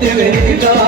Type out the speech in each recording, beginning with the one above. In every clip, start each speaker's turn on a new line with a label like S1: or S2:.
S1: Te ven quitar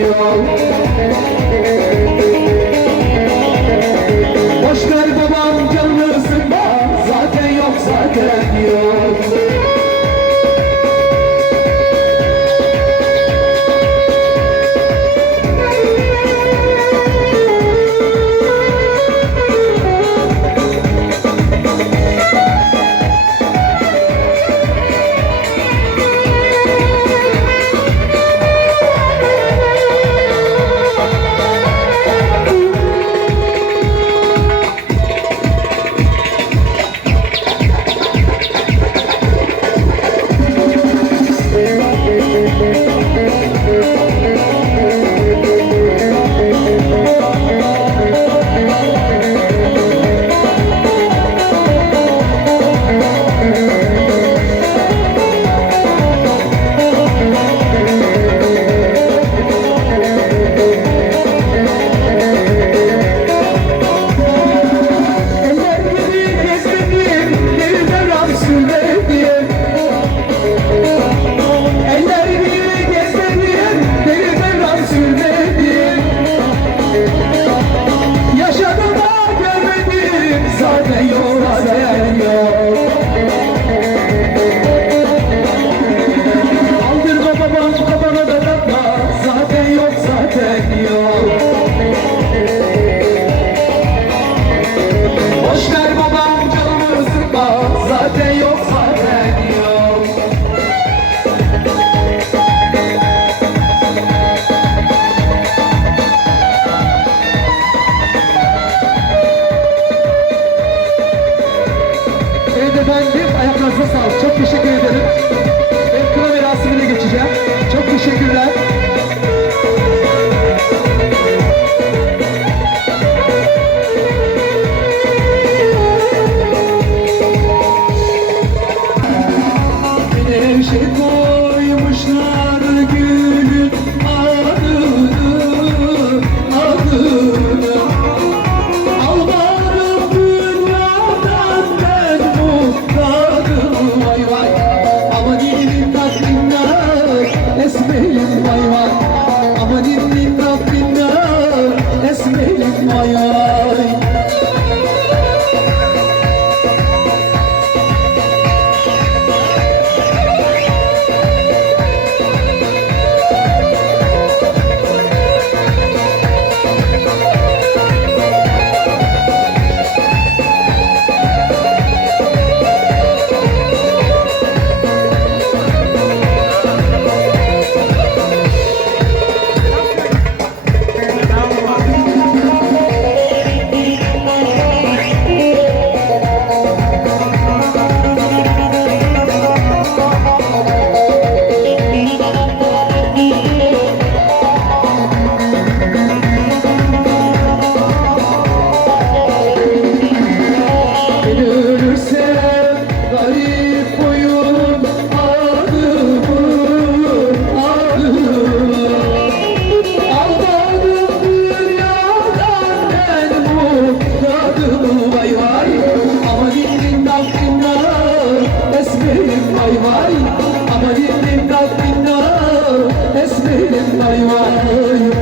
S1: you. efendim ayaklarınıza sağlık. Çok teşekkür ederim. Esmerim vay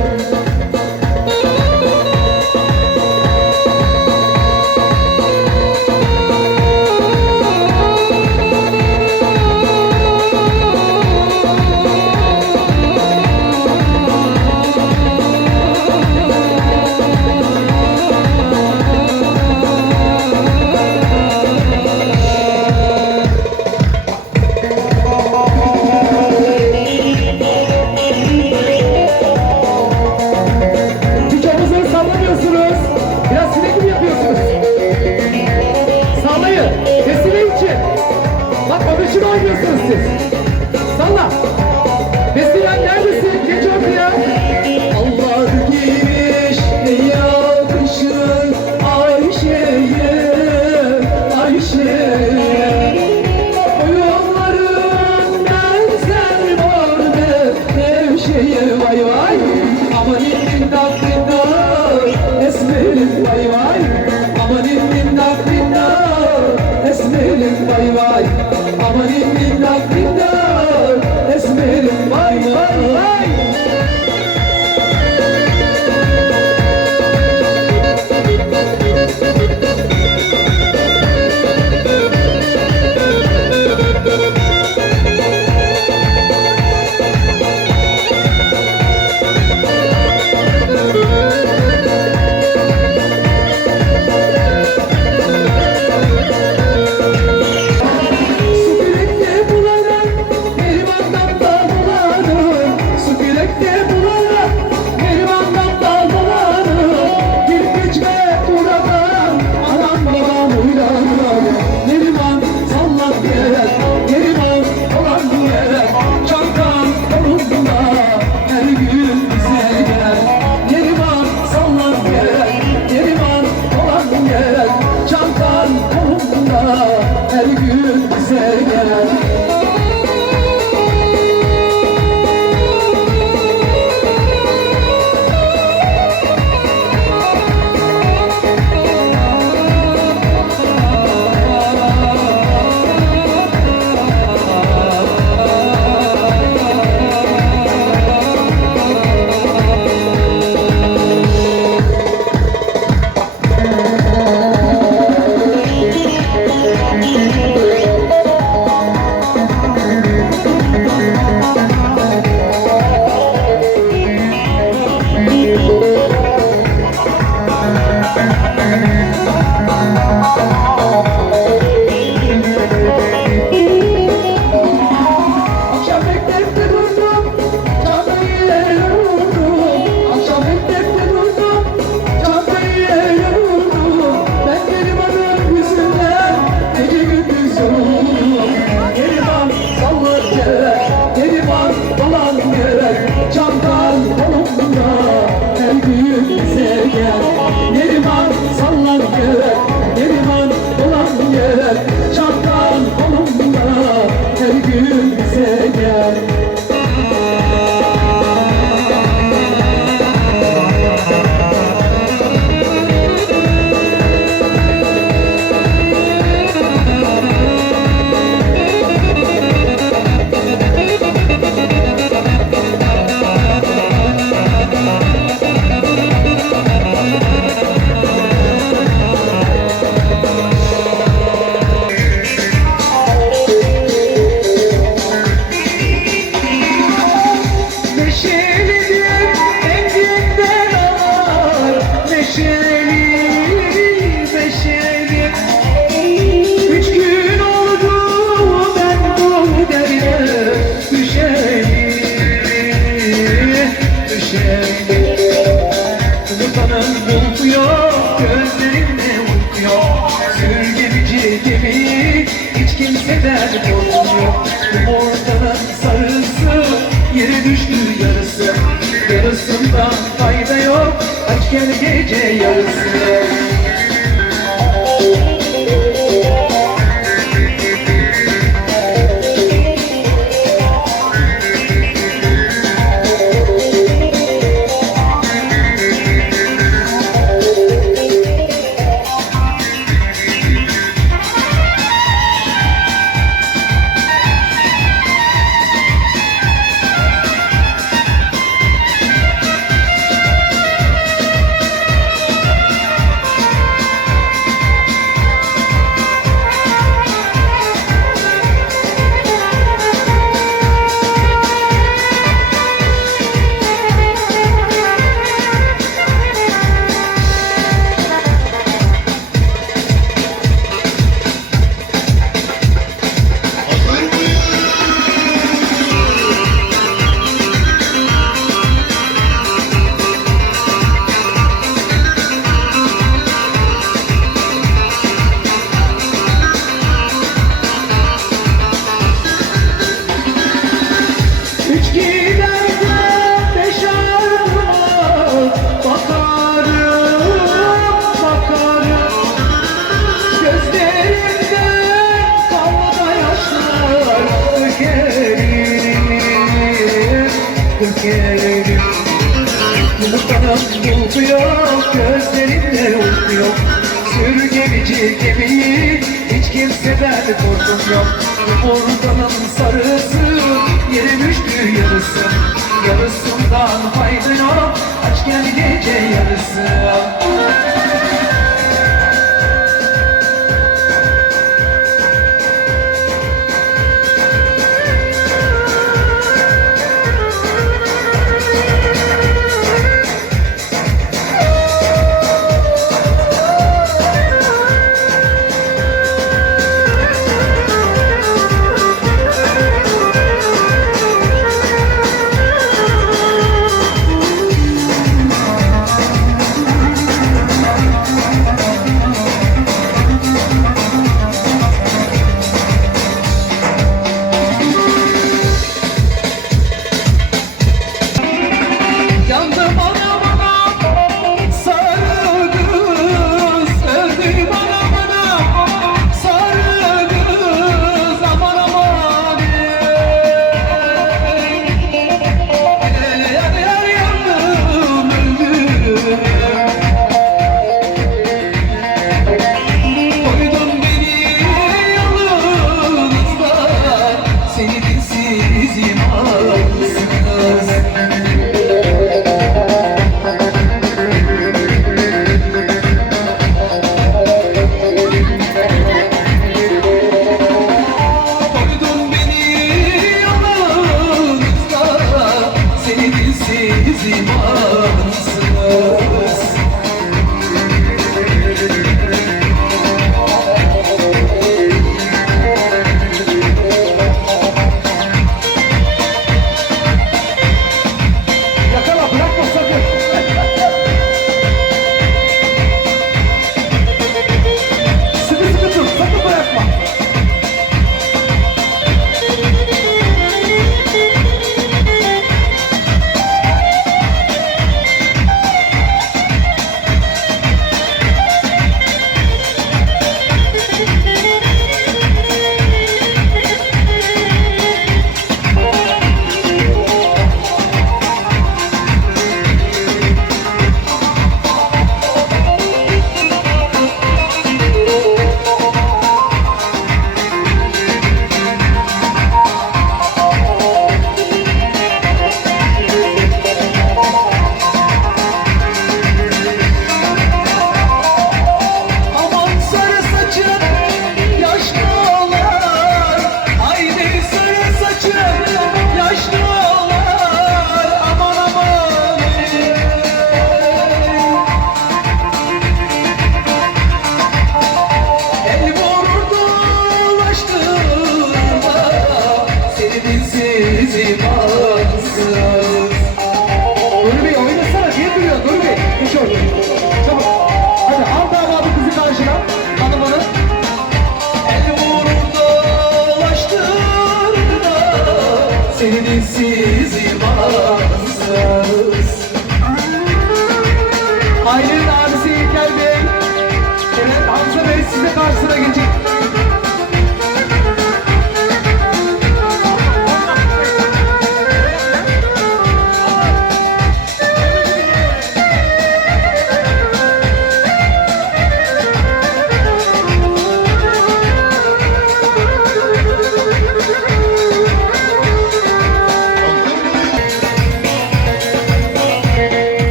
S1: bizim ağır.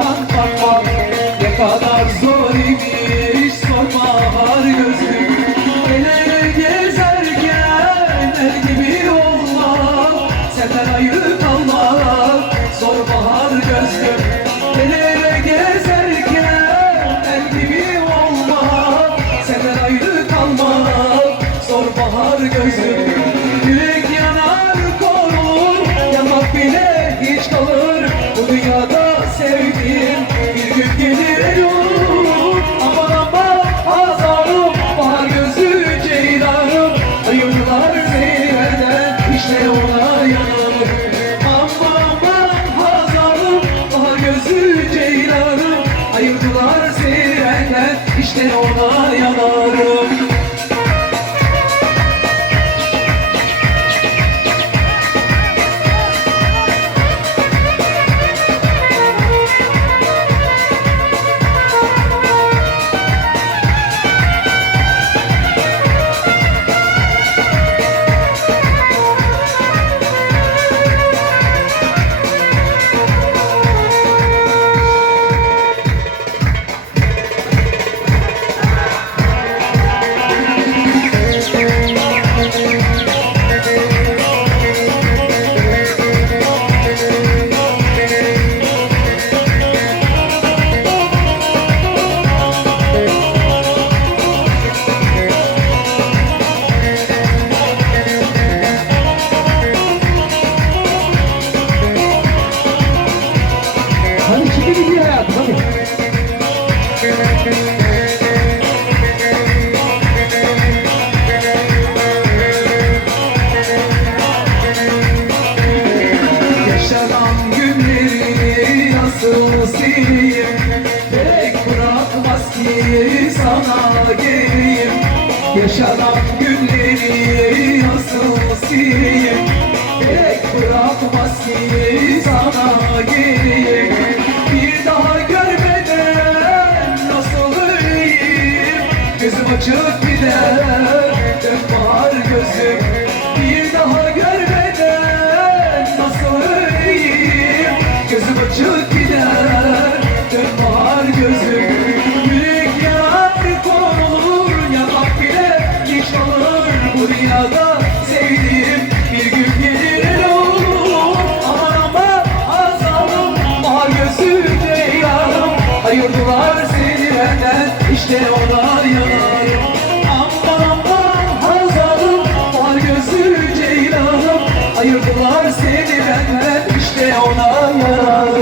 S1: Ardından bakmak Ne kadar zor işte olar yanarım Aman aman hazarım Var gözlü ceylanım. Ayırdılar seni benden işte olar yanarım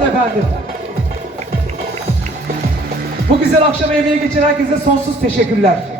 S1: Buyurun efendim. Bu güzel akşam yemeğe geçen herkese sonsuz teşekkürler.